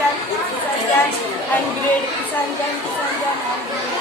and grade Kisan Jan and grade.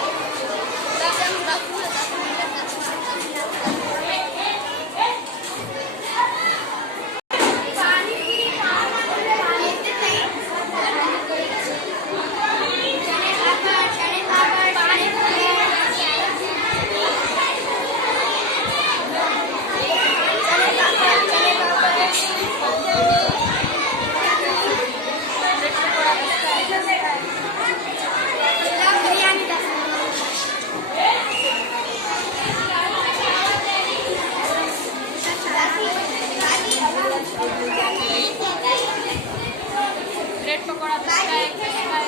Bread pakora 10 का है,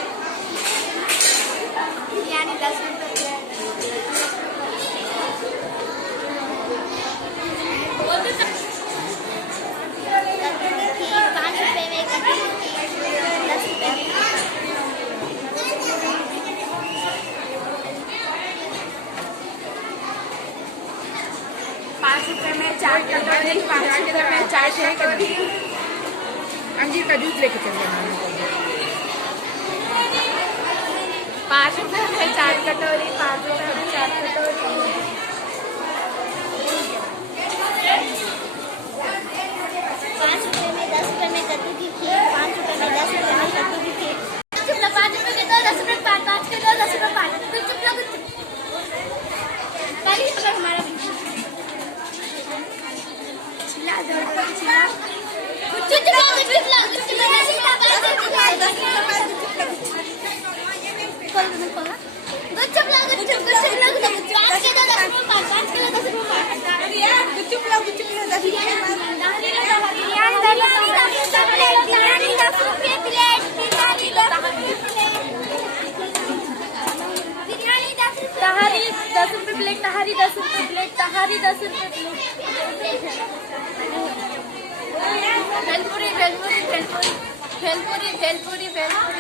बिरयानी 10 रुपये ₹5 में 4 कटोरी, ₹5 में 4 कटोरी। अंजीर का जूस लेके चल रहे ₹5 में 4 कटोरी, ₹5 में 4 कटोरी। ₹5 में 10 रुपये में कद्दू की खीर, ₹5 में 10 रुपये में कद्दू की खीर। ₹5 के दो, 10 रुपये 5 के दो, 10 रुपये 5। हमारा तहारी 10 रुपये प्लेट, तहारी 10 रुपये प्लेट, तहारी 10 रुपये प्लेट। भेलपुरी भेलपुरी भेलपुरी भेलपुरी भेलपुरी भेलपुरी।